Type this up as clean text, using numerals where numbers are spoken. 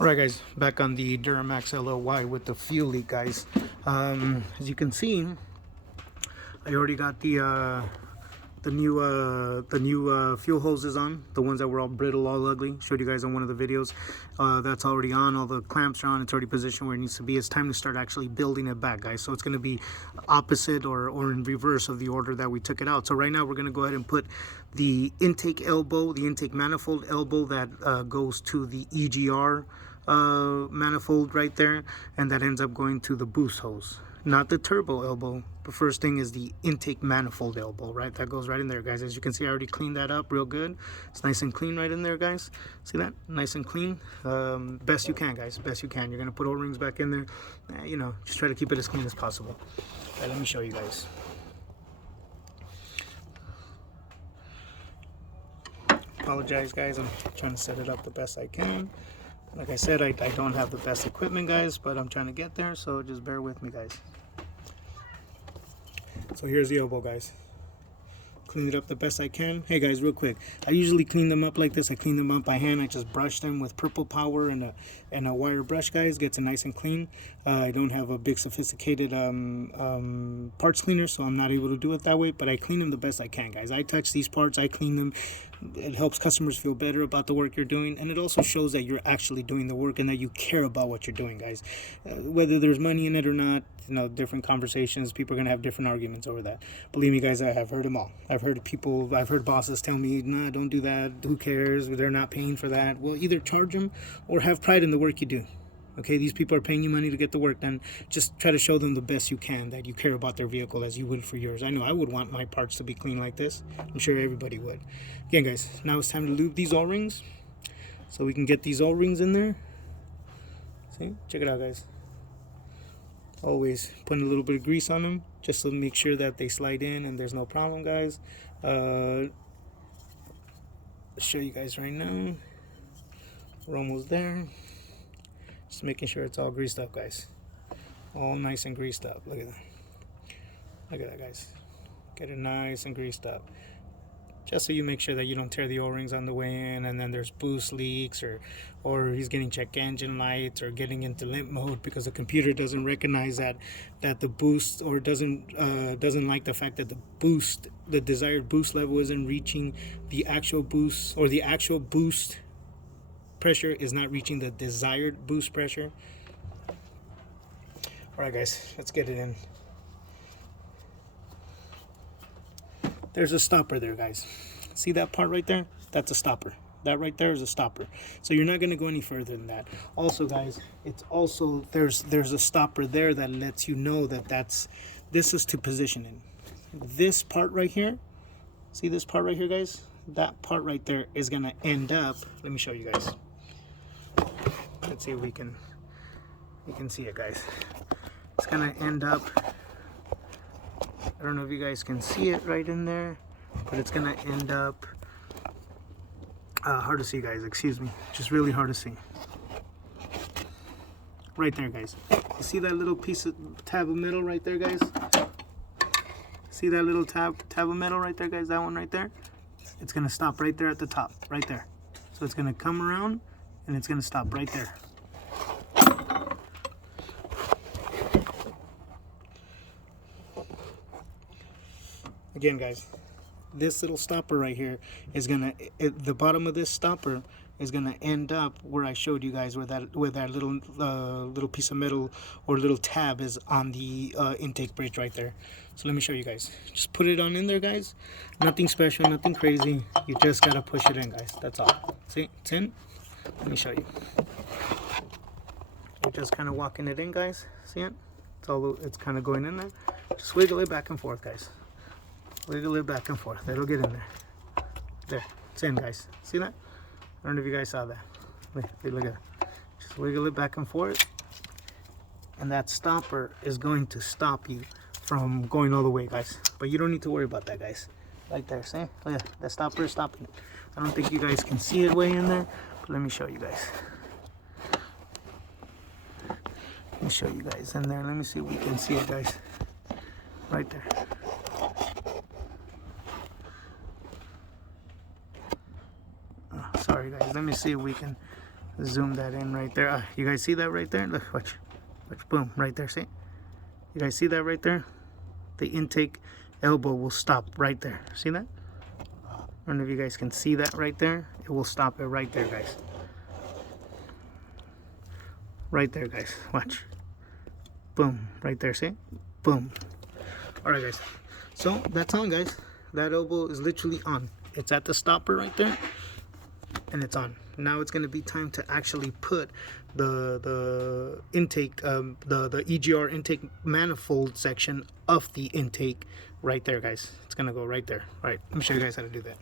Alright guys, back on the Duramax LLY with the fuel leak, guys. As you can see, I already got the new fuel hoses on, the ones that were all brittle, all ugly. Showed you guys on one of the videos. That's already on, all the clamps are on, it's already positioned where it needs to be. It's time to start actually building it back, guys. So it's going to be opposite or in reverse of the order that we took it out. So right now we're going to go ahead and put the intake elbow, the intake manifold elbow that goes to the EGR manifold right there, and that ends up going to the boost hose, not the turbo elbow. The first thing is the intake manifold elbow, right? That goes right in there, guys. As you can see, I already cleaned that up real good. It's nice and clean right in there, guys. See that? Nice and clean. Best you can, guys. Best you can. You're gonna put O-rings back in there. You know, just try to keep it as clean as possible. All right, let me show you guys. Apologize, guys. I'm trying to set it up the best I can. Like I said, I don't have the best equipment, guys, but I'm trying to get there, so just bear with me, guys. So here's the elbow, guys. Clean it up the best I can. Hey guys, real quick, I usually clean them up like this. I clean them up by hand. I just brush them with purple power and a wire brush, guys. Gets it nice and clean. I don't have a big sophisticated parts cleaner, so I'm not able to do it that way, but I clean them the best I can, guys. I touch these parts, I clean them. It helps customers feel better about the work you're doing, and it also shows that you're actually doing the work and that you care about what you're doing, guys. Whether there's money in it or not, you know, different conversations, people are gonna have different arguments over that. Believe me, guys, I have heard them all. I've heard bosses tell me, nah, don't do that, who cares, they're not paying for that. Well, either charge them or have pride in the work you do. Okay, these people are paying you money to get the work done. Just try to show them the best you can, that you care about their vehicle as you would for yours. I know I would want my parts to be clean like this. I'm sure everybody would. Again, guys, now it's time to lube these O-rings so we can get these O-rings in there. See, check it out, guys. Always putting a little bit of grease on them just to make sure that they slide in and there's no problem, guys. I'll show you guys right now. We're almost there. Just making sure it's all greased up, guys. All nice and greased up. Look at that. Look at that, guys. Get it nice and greased up. Just so you make sure that you don't tear the O-rings on the way in, and then there's boost leaks, or he's getting check engine lights, or getting into limp mode because the computer doesn't recognize that the boost, or doesn't like the fact that the desired boost level isn't reaching the actual boost, or the actual boost pressure is not reaching the desired boost pressure. All right, guys, let's get it in. There's a stopper there, guys. See that part right there? That's a stopper. That right there is a stopper. So you're not going to go any further than that. Also, guys, it's also there's a stopper there that lets you know that this is to position in. This part right here, see this part right here, guys? That part right there is going to end up, let me show you guys. Let's see if you can see it, guys. It's gonna end up, I don't know if you guys can see it right in there, but it's gonna end up hard to see, guys, excuse me, just really hard to see. Right there, guys. You see that little piece of tab of metal right there, guys? See that little tab of metal right there, guys? That one right there? It's gonna stop right there at the top, right there. So it's gonna come around and it's gonna stop right there. Again, guys, this little stopper right here is gonna, the bottom of this stopper is gonna end up where I showed you guys, where that little piece of metal or little tab is on the intake bridge right there. So let me show you guys. Just put it on in there, guys. Nothing special, nothing crazy. You just gotta push it in, guys. That's all. See, it's in. Let me show you. You're just kind of walking it in, guys. See it? It's kind of going in there. Just wiggle it back and forth, guys. Wiggle it back and forth. It'll get in there. There. It's in, guys. See that? I don't know if you guys saw that. Look at that. Just wiggle it back and forth. And that stopper is going to stop you from going all the way, guys. But you don't need to worry about that, guys. Right there. See? Look at that. That stopper is stopping it. I don't think you guys can see it way in there. But let me show you guys. Let me show you guys in there. Let me see if we can see it, guys. Right there. Sorry, guys. Let me see if we can zoom that in right there. You guys see that right there? Look, watch, boom, right there. See? You guys see that right there? The intake elbow will stop right there. See that? I don't know if you guys can see that right there. It will stop it right there, guys. Right there, guys. Watch. Boom, right there. See? Boom. All right, guys. So that's on, guys. That elbow is literally on. It's at the stopper right there, and it's on. Now it's going to be time to actually put the intake, the EGR intake manifold section of the intake right there, guys. It's going to go right there. All right, let me show you guys how to do that.